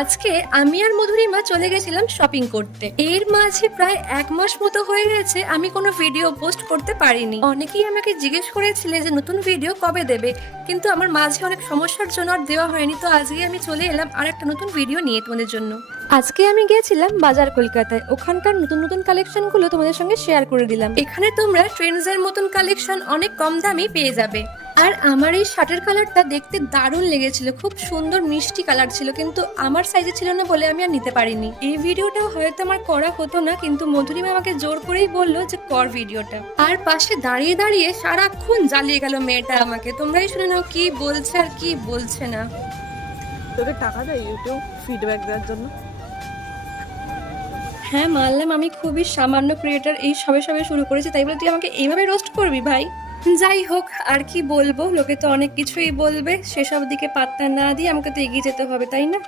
আজকে আমি আর মধুরিমা চলে গেছিলাম শপিং করতে। এর মাঝে প্রায় 1 মাস মতো হয়ে গেছে আমি কোনো ভিডিও পোস্ট করতে পারিনি। অনেকেই আমাকে জিজ্ঞেস করেছিলে যে নতুন ভিডিও কবে দেবে, কিন্তু আমার মাঝে অনেক সমস্যার জন্য আর দেওয়া হয়নি। তো আজকে আমি চলে এলাম আর একটা নতুন ভিডিও নিয়ে তোমাদের জন্য। আজকে আমি গিয়েছিলাম বাজার কলকাতায়, ওখানকার নতুন নতুন কালেকশন গুলো তোমাদের সঙ্গে শেয়ার করে দিলাম। এখানে তোমরা ট্রেন্ডস এর মতন কালেকশন অনেক কম দামে পেয়ে যাবে। আর আমার এই শার্টের কালারটা দেখতে দারুণ লেগেছিল, খুব সুন্দর মিষ্টি কালার ছিল, কিন্তু আমার সাইজে ছিল না বলে আমি আর নিতে পারিনি। এই ভিডিওটা হয়তো আমার করা হতো না, কিন্তু মধুরিমা আমাকে জোর করেই বললো যে কর ভিডিওটা। আর পাশে দাঁড়িয়ে দাঁড়িয়ে সারাক্ষণ জ্বালিয়ে গেল মেয়েটা আমাকে। তোমরাই শুনে নাও কি বলছে আর কি বলছে না। তোকে টাকা দেয় ইউটিউব ফিডব্যাক দেওয়ার জন্য? হ্যাঁ মানলাম, আমি খুবই সামান্য ক্রিয়েটার, এই সবে সবে শুরু করেছি, তাই বলে তুই আমাকে এইভাবে রোস্ট করবি ভাই? যাই হোক, আর কি বলবো, লোকে তো অনেক কিছুই বলবে, সেসব দিকে পাত্তা না দিয়ে আমাকে তো এগিয়ে যেতে হবে, তাই না?